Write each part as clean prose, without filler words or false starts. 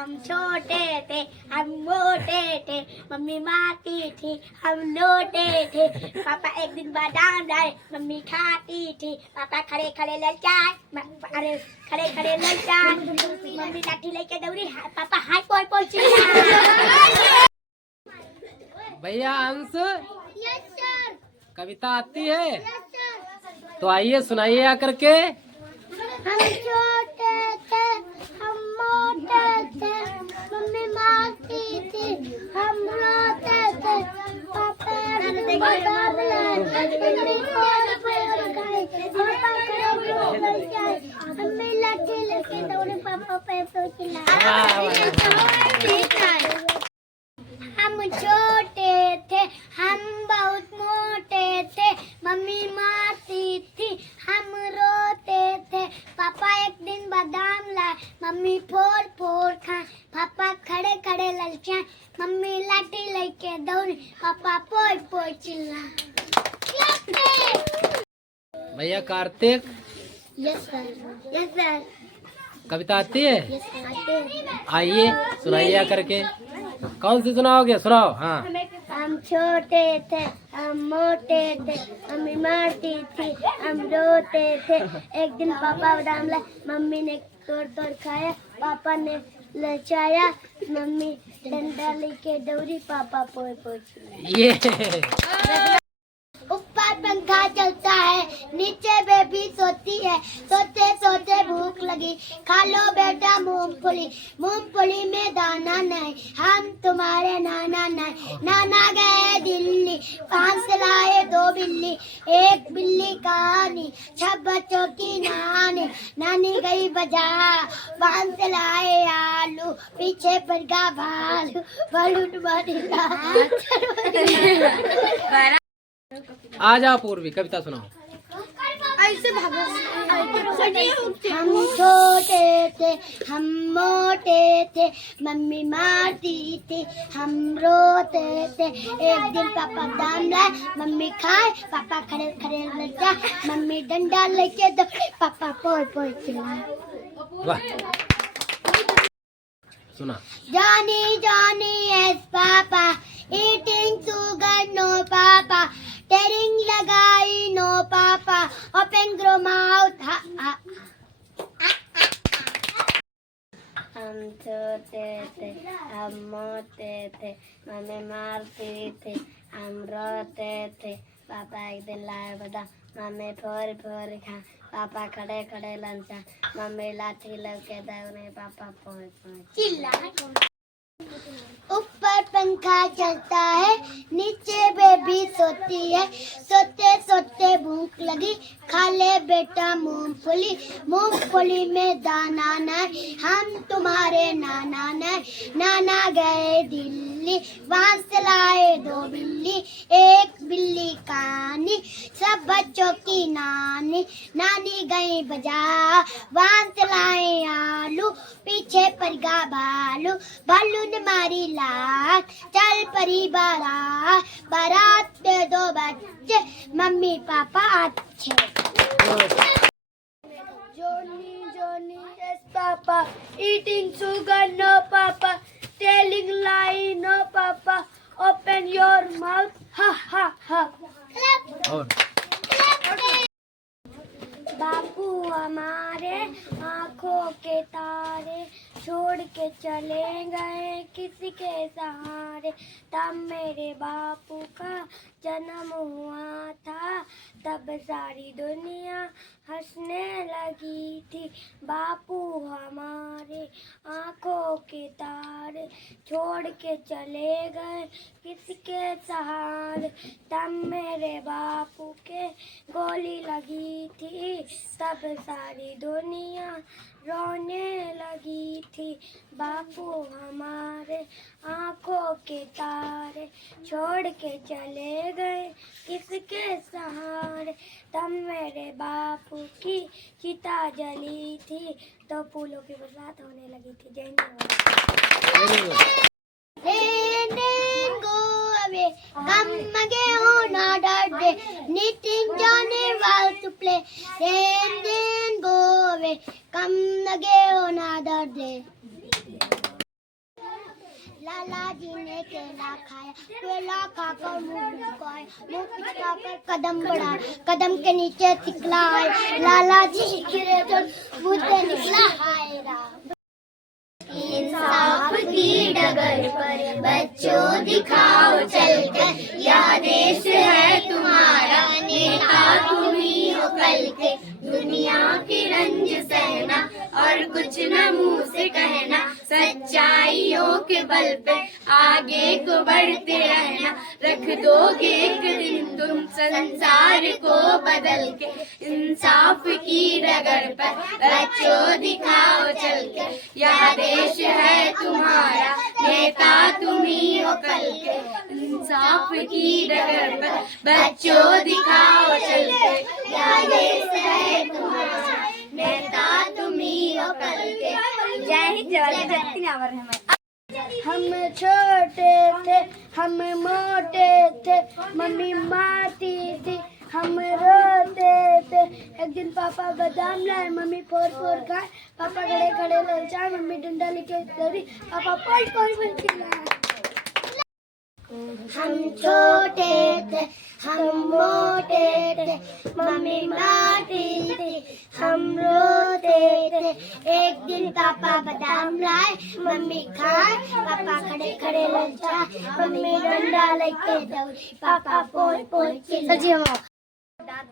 हम छोटे थे हम मोटे थे, मम्मी मारती थी हम लोटे थे। पापा एक दिन बादाम लाए, मम्मी खाती थी। पापा खड़े खड़े ललचाए, अरे खड़े खड़े ललचाए, मम्मी लाठी लेके दौड़ी, पापा हाय पोय पोय चिल्लाए। भैया अंश, यस सर। कविता आती है? Yes sir. तो आइए सुनाइए आकर के। हम छोटे थे हम मोटे थे, मम्मी मारती थी हम रोते थे। पापा बादाम लाए, मम्मी पोय पोय खाए, पापा खड़े खड़े ललचाए, मम्मी लाठी लेके दौड़ी, पापा पे तो चिल्लाए। हम छोटे थे हम बहुत मोटे थे, मम्मी मारती थी हम रोते थे। पापा एक दिन बादाम लाए, मम्मी फोड़ फोड़ खाए, पापा खड़े खड़े ललचाए, मम्मी लाठी लेके दौड़ी, पापा पोय पोय चिल्लाए। भैया Kartik, yes sir. Yes sir. कविता आती है? Yes sir. आइए सुनाइए आकर के। कौन सी सुनाओगे? सुनाओ। हाँ। हम छोटे थे हम मोटे थे, मम्मी मारती थी हम रोते थे। एक दिन पापा बादाम लाए, मम्मी ने तोड़ तोड़ खाया, पापा ने लचाया, मम्मी डंडा लेके दौड़ी, पापा पोय पोय चिल्लाए। ये ऊपर पंखा चलता है, नीचे बेबी सोती है, सोते सोते भूख लगी, खा लो बेटा मूंगफली, मूंगफली में दाना नहीं, हम तुम्हारे नाना नहीं। नाना गए दिल्ली, वहाँ से लाए 2 बिल्ली, एक बिल्ली कहानी 6 बच्चों की नानी। नानी गई बाजार, वहाँ से लाए आलू, पीछे पड़ गया भालू, भालू मारी आ जाओ पूर्वी, कविता सुनाओ। ऐसे भागो। हम छोटे थे हम मोटे थे, मम्मी मारती थी हम रोते थे। एक दिन पापा दाम लाए, मम्मी खाए, पापा खड़े खड़े ललचाए, मम्मी डंडा लेके दौड़े, पापा पोय पोय चिल्लाए। वाह, सुना। Johnny, Johnny, yes, Papa. Eating sugar, no, Papa. Tearing lagai, no, Papa. Open grow mouth, ha, ha. हम छोटे थे हम मोटे थे, मम्मी मारती थी हम रोते थे। पापा एक दिन लाए बादाम, मम्मी फोड़ फोड़ खा, पापा खड़े खड़े ललचा, मम्मी लाठी लेके दौड़े, पापा पोय पोय चिल्लाए। ऊपर पंखा चलता है, नीचे बेबी सोती है, सोते सोते भूख लगी, खा ले बेटा मूंगफली, मूंगफली में दाना नहीं, हम तुम्हारे नाना नहीं। नाना गए दिल्ली, वहाँ से लाए 2 बिल्ली, एक बिल्ली कहानी 6 बच्चों की नानी। नानी गई बाजार, वहाँ से लाए आलू, पीछे पड़ गया भालू, भालू ने मारी लात, चल परी बारात, बारात पे 2 बच्चे, मम्मी पापा अच्छे। Johnny, Johnny, yes, Papa. Eating sugar, no, Papa. Telling lie, no, Papa. Open your mouth, ha, ha, ha. और बापू हमारे आँखों के तारे, छोड़ के चले गए किसी के सहारे। तब मेरे बापू का जन्म हुआ था, तब सारी दुनिया हंसने लगी थी। बापू हमारे आँखों के तारे, छोड़ के चले गए किसी के सहारे। तब मेरे बापू के गोली लगी थी, तब सारी दुनिया रोने लगी थी। बापू हमारे आँखों के तारे, छोड़ के चले गए किसके सहारे। तब मेरे बापू की चिता जली थी, तो फूलों की बरसात होने लगी थी। जय Hind. Go away, come again, oh, not a day. Knitting Johnny while to play. Then go away, come again, oh, another day. लाला जी ने केला खाया, केला खाकर मुंह पिचकाया, मुंह पिचकाकर कदम बढ़ाया, कदम के नीचे तिकला आया, लाला जी गिरे तो मुंह से निकला हाय राम। इंसाफ की डगर पर बच्चों दिखाओ चलकर, यह देश है तुम्हारा, नेता तुम ही हो कल के। दुनिया की रंज सहना और कुछ न मुंह से कहना, सच्चाइयों के बल पे आगे को बढ़ते रहना। रख दोगे एक दिन तुम संसार को बदल के, इंसाफ की डगर पर बच्चों दिखाओ चल के। यह देश है तुम्हारा, नेता तुम ही हो कल के। इंसाफ की डगर पर बच्चों दिखाओ चल के, यह देश है तुम्हारा, नेता तुम ही हो कल के। जय हिंद, जय भारत। हम छोटे थे, हम मोटे थे, मम्मी मारती थी, हम रोते थे। एक दिन पापा बादाम लाए, मम्मी फोड़ फोड़ खाए, पापा खड़े खड़े ललचाए, मम्मी डंडा लेके दौड़ी, पापा पलट पलट चिल्लाए। हम छोटे थे, हम मोटे थे, मम्मी मारती थी, हम रोते थे। एक दिन पापा बादाम लाए, मम्मी खाए, पापा खड़े खड़े ललचाए, मम्मी डंडा लेके दौड़ी, पापा पोल पोल चिल्लाए।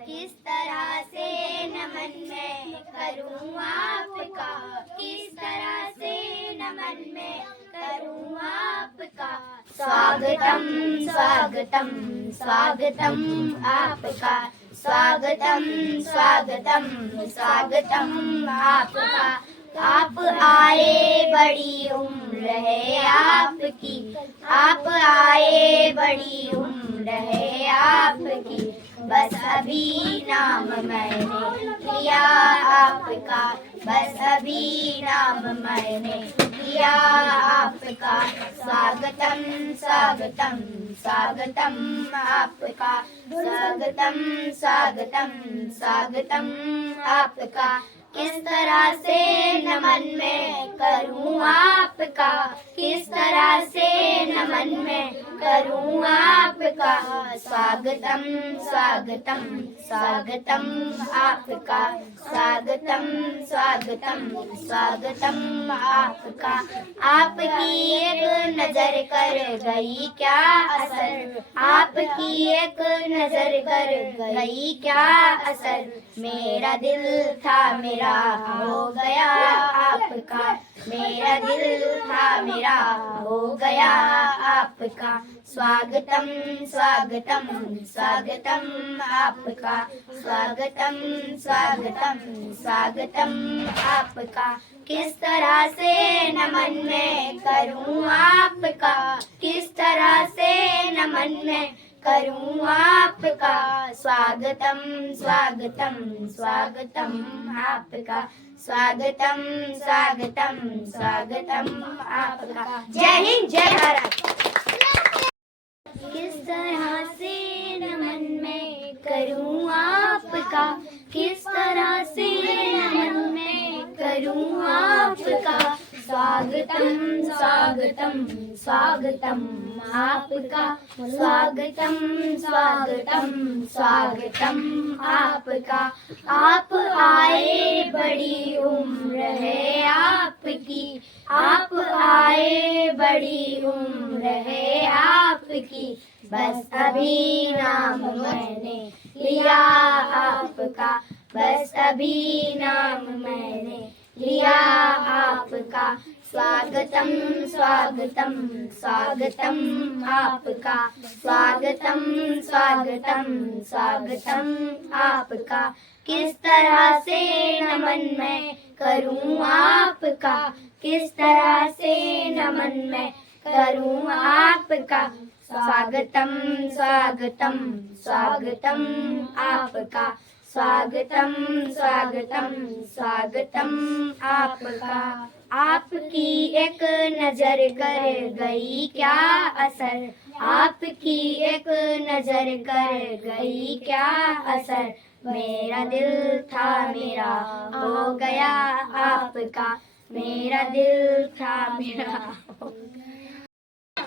किस तरह से नमन मैं करूँ आपका, किस तरह से नमन मैं करूँ आपका। स्वागतम स्वागतम स्वागतम आपका, स्वागतम स्वागतम स्वागतम आपका। आप आए बड़ी उम्र है आपकी, आप आए बड़ी उम्र है आपकी। बस अभी नाम मैंने लिया आपका, बस अभी नाम मैंने लिया आपका। स्वागतम स्वागतम स्वागतम आपका, स्वागतम स्वागतम स्वागतम आपका। किस तरह से नमन मैं करूँ आपका, किस तरह से नमन मैं करूँ आपका। स्वागतम स्वागतम स्वागतम आपका, स्वागतम स्वागतम स्वागतम आपका। आपकी एक नजर कर गई क्या असर, आपकी एक नजर कर गई क्या असर। मेरा दिल था मेरा हो गया आपका, मेरा दिल था मेरा हो गया आपका। स्वागतम स्वागतम स्वागतम आपका, स्वागतम स्वागतम स्वागतम आपका। किस तरह से नमन मैं करूँ आपका, किस तरह से नमन मैं करूँ आपका। स्वागतम स्वागतम स्वागतम आपका, स्वागतम स्वागतम स्वागतम आपका। जय हिंद, जय भारत। किस तरह से नमन मैं करूँ आपका, किस तरह से नमन मैं करूँ आपका। स्वागतम स्वागतम स्वागतम आपका, स्वागतम स्वागतम स्वागतम आपका। आप आए बड़ी उम्र है आपकी, आप आए बड़ी उम्र है आपकी। बस अभी नाम मैंने लिया आपका, बस अभी नाम मैंने लिया आपका। स्वागतम स्वागतम स्वागतम आपका, स्वागतम स्वागतम स्वागतम आपका। किस तरह से नमन मैं करूँ आपका, किस तरह से नमन मैं करूँ आपका। स्वागतम स्वागतम स्वागतम आपका, स्वागतम स्वागतम स्वागतम आपका। आपकी एक नजर कर गई क्या असर, आपकी एक नजर कर गई क्या असर। मेरा दिल था मेरा हो गया आपका, मेरा दिल था मेरा हो गया।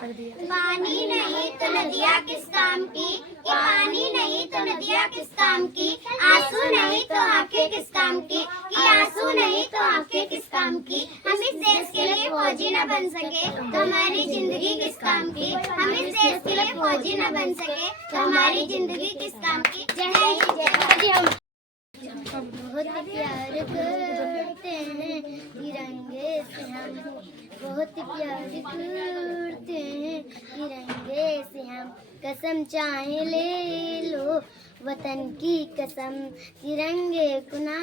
पानी नहीं तो नदियाँ किस काम की, ये पानी नहीं तो नदियाँ किस काम की, आंसू नहीं तो आंखें किस काम की, कि आंसू नहीं तो आंखें किस काम की। हम इस देश के लिए फौजी न बन सके तो हमारी जिंदगी किस काम की, हम इस देश के लिए फौजी न बन सके तो हमारी जिंदगी किस काम की। जय हिंद जय भारत। हम बहुत प्यार करते हैं तिरंगे से, हम बहुत प्यार करते हैं तिरंगे से। हम कसम चाहे ले लो वतन की कसम, तिरंगे को ना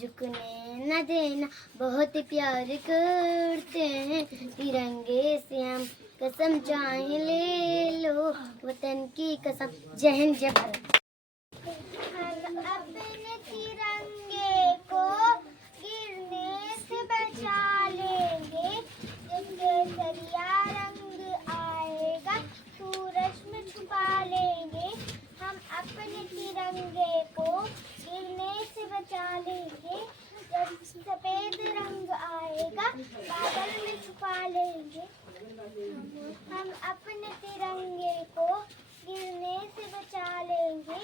झुकने न देना। बहुत प्यार करते हैं तिरंगे से, हम कसम चाहे ले लो वतन की कसम। जय हिंद जय भारत। हम अपने तिरंगे को गिरने से बचा लेंगे, जब केसरिया रंग आएगा सूरज में छुपा लेंगे। हम अपने तिरंगे को गिरने से बचा लेंगे, जब सफेद रंग आएगा बादल में छुपा लेंगे। हम अपने तिरंगे को गिरने से बचा लेंगे,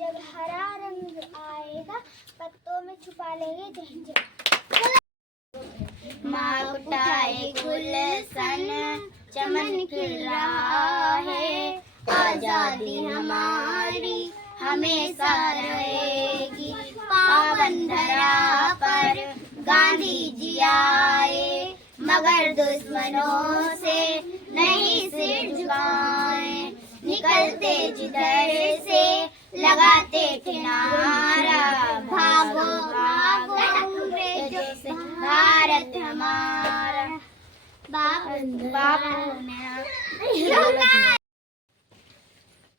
जब हरा रंग आएगा पत्तों में छुपा लेंगे। माँ उठाए गुलशन चमन खिल रहा है, आजादी हमारी हमेशा रहेगी। पावन धरा पर गांधी जी आए, मगर दुश्मनों से नहीं सिर झुकाए। निकलते जिधर से लगाते थे नारा, भागो भागो अंग्रेजों से भारत हमारा। बापू ने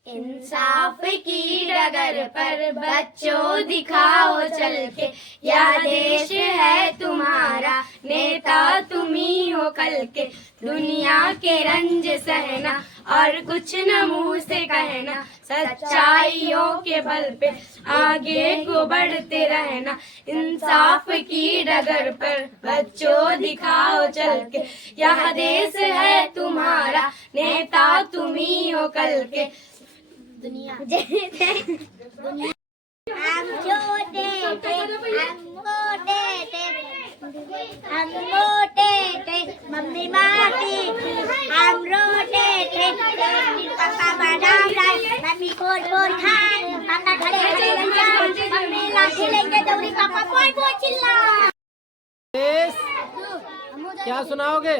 इंसाफ की डगर पर बच्चों दिखाओ चल के, यह देश है तुम्हारा नेता तुम ही हो कल के। दुनिया के रंज सहना और कुछ न मुंह से कहना, सच्चाइयों के बल पे आगे को बढ़ते रहना। इंसाफ की डगर पर बच्चों दिखाओ चल के, यह देश है तुम्हारा नेता तुम ही हो कल के। दुनिया हम छोटे थे हम मोटे थे मम्मी मारती थी, हम रोते थे पापा बादाम लाए, मम्मी कोट खाए, पापा खड़े खड़े जाए, मम्मी लाठी लेके दौड़ी, पापा कोई चिल्ला। क्या सुनाओगे?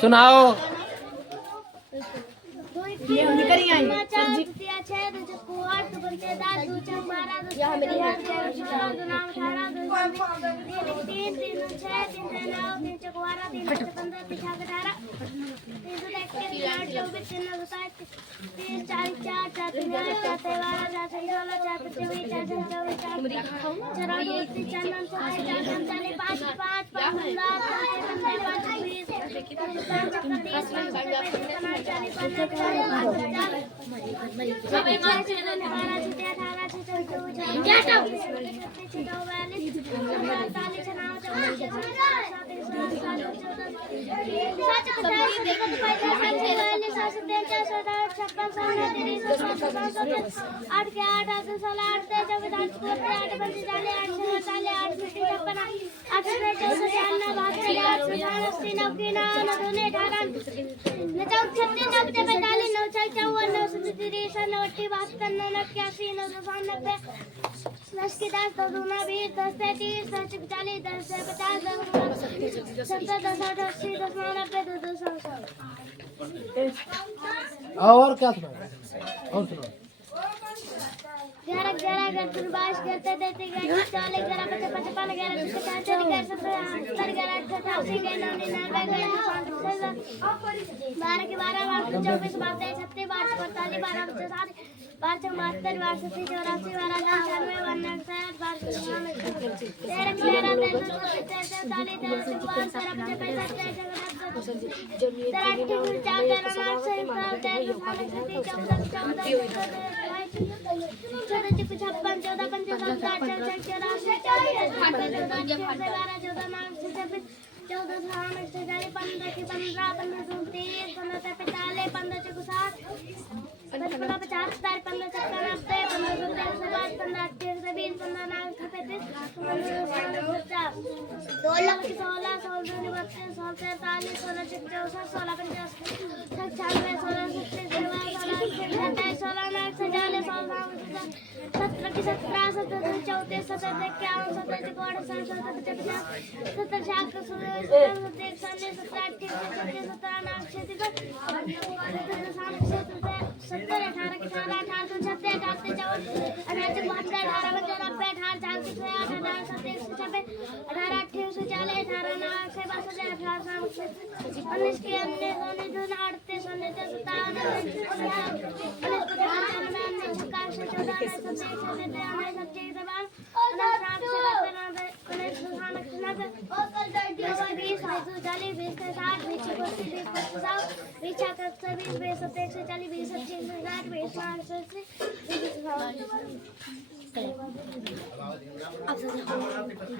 सुनाओ। और क्या सुनाओ? और सुनाओ। 11 11 22 करते देते 40 11 55 55 11 40 11 70 11 88 99 12 के 12 24 22 36 42 45 12 55 1272 1280 84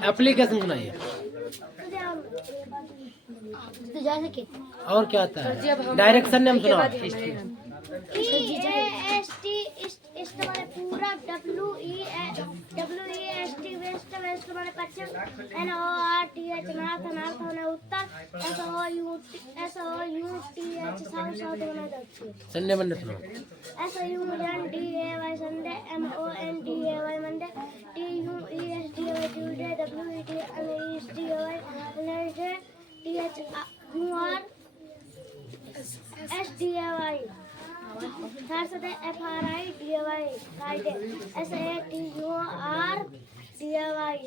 एप्लीकेशन सुनाइए। और क्या होता है? डायरेक्शन नेम सुनाओ। ईस्ट माने पूरा, WEST वेस्ट माने पश्चिम, NORTH नॉर्थ माने उत्तर, SOUTH साउथ माने दक्षिण। संडे मंडे सुनाओ। SUNDAY Sunday, MONDAY Monday, TUESDAY Tuesday, WEDNESDAY Wednesday, THURSDAY Thursday, FRIDAY Friday, SATURDAY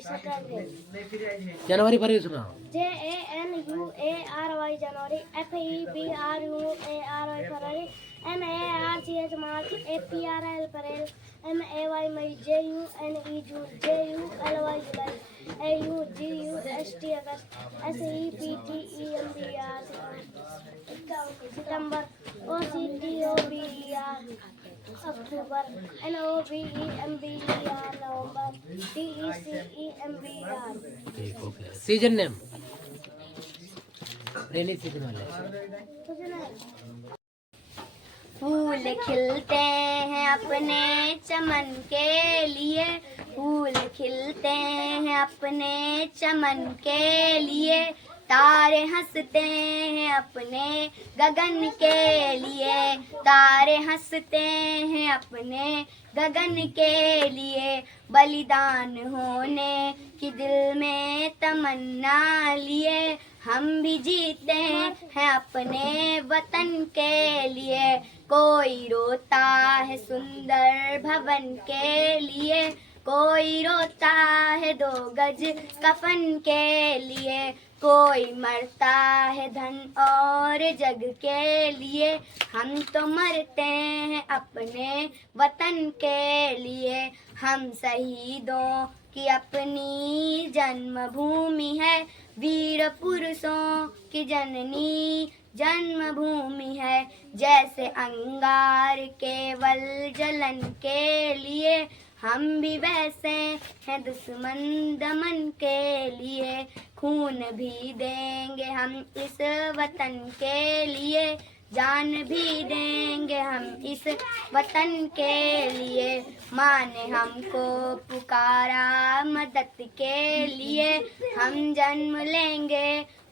Saturday, जनवरी फरवरी सुनाओ। JANUARY जनवरी, FEBRUARY फरवरी, MARCH मार्च, APRIL अप्रैल, MAY मई, JUNE जून, JULY जुलाई, AUGUST अगस्त, SEPTEMBR सितंबर, OCTOBER अक्टूबर, NOVEMBER नवंबर, DECEMBR। ठीक हो गया। Season name rainy season वाले। फूल खिलते हैं अपने चमन के लिए, फूल खिलते हैं अपने चमन के लिए, तारे हंसते हैं अपने गगन के लिए, तारे हंसते हैं अपने गगन के लिए, बलिदान होने की दिल में तमन्ना लिए, हम भी जीते हैं अपने वतन के लिए, कोई रोता है सुंदर भवन के लिए, कोई रोता है 2 गज कफन के लिए, कोई मरता है धन और जग के लिए, हम तो मरते हैं अपने वतन के लिए, हम शहीदों की अपनी जन्मभूमि है, वीर पुरुषों की जननी जन्मभूमि है, जैसे अंगार केवल जलन के लिए, हम भी वैसे हैं दुश्मन दमन के लिए, खून भी देंगे हम इस वतन के लिए, जान भी देंगे हम इस वतन के लिए, माँ ने हमको पुकारा मदद के लिए, हम जन्म लेंगे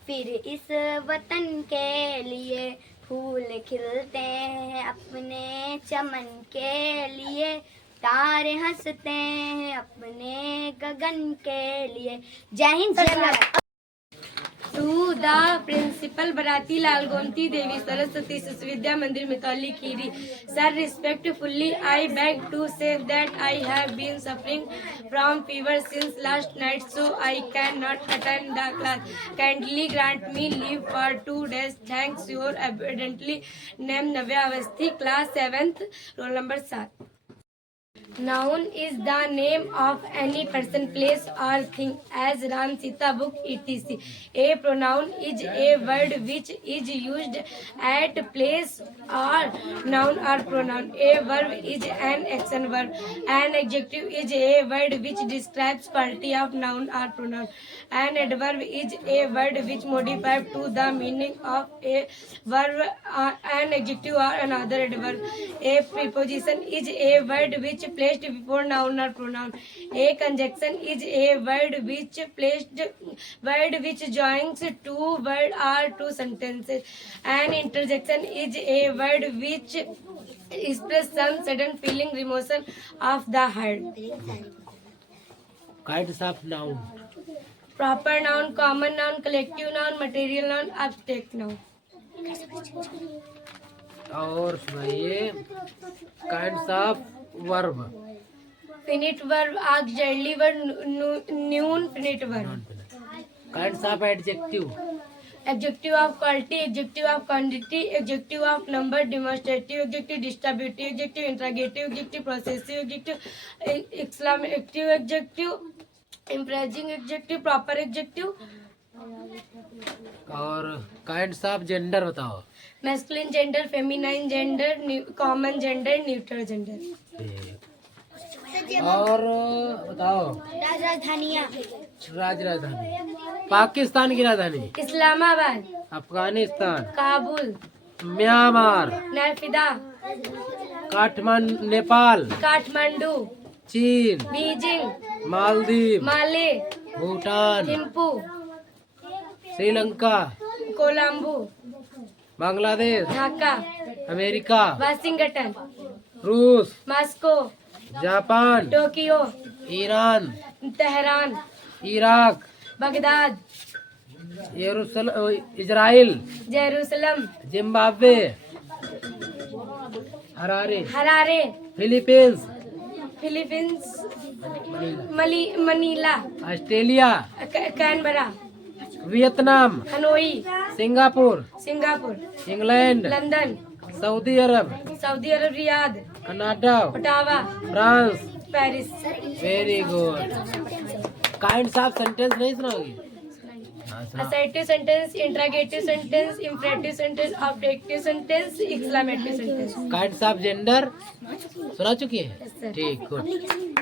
फिर इस वतन के लिए, फूल खिलते हैं अपने चमन के लिए, तारे हंसते हैं अपने गगन के लिए। जय हिंद जय Bharat. To the principal Bharati Lal Gomti Devi Saraswati Shisu Vidya Mandir Mitoli Khiri. Sir, respectfully I beg to say that I have been suffering from fever since last night, so I cannot attend the class. Kindly grant me leave for 2 days. Thanks. Your abundantly name Navya Avasthi, class 7th, roll number 7. Noun is the name of any person, place or thing, as Ram, Sita, book, etc. A pronoun is a word which is used at place or noun or pronoun. A verb is an action verb. An adjective is a word which describes quality of noun or pronoun. An adverb is a word which modifies to the meaning of a verb, an adjective or another adverb. A preposition is a word which placed before noun or pronoun. A conjunction is a word which joins two words or two sentences. An interjection is a word which expresses some sudden feeling, emotion of the heart. Kinds of noun. Proper noun, common noun, collective noun, material noun, abstract noun. और सुनाइए kinds of verb. Finite verb, auxiliary verb, noun, finite verb. Kinds of adjective. Adjective of quality, adjective of quantity, adjective of number, demonstrative adjective, distributive adjective, interrogative adjective, possessive adjective, exclamative adjective, impressing adjective, proper adjective. और kinds of gender बताओ. Masculine gender, feminine gender, common gender, neutral gender. और बताओ राजधानियाँ राजधानी. पाकिस्तान की राजधानी. Islamabad, Afghanistan. Kabul, Myanmar. Naypyidaw, Kathmandu Nepal. Kathmandu, चीन. Beijing, Maldives. Malé, Bhutan. Thimphu, Sri Lanka. Colombo, Bangladesh. Dhaka, America. Washington, रूस. Moscow, Japan. Tokyo, Iran. Tehran, Iraq. Baghdad, Israel. Jerusalem, Zimbabwe. Harare. Harare, Philippines. Philippines, Manila, Australia. Canberra, Vietnam. Hanoi, Singapore. Singapore, England. London, Saudi Arab. Saudi Arab, Riyadh, Canada. Ottawa, France. Paris. Very good. Kinds of sentence नहीं सुनाओगी. हाँ, सुनाओ. Assertive sentence, interrogative sentence, imperative sentence, objective sentence, exclamative sentence. Kinds of gender सुना चुकी है. Yes, sir. ठीक, good.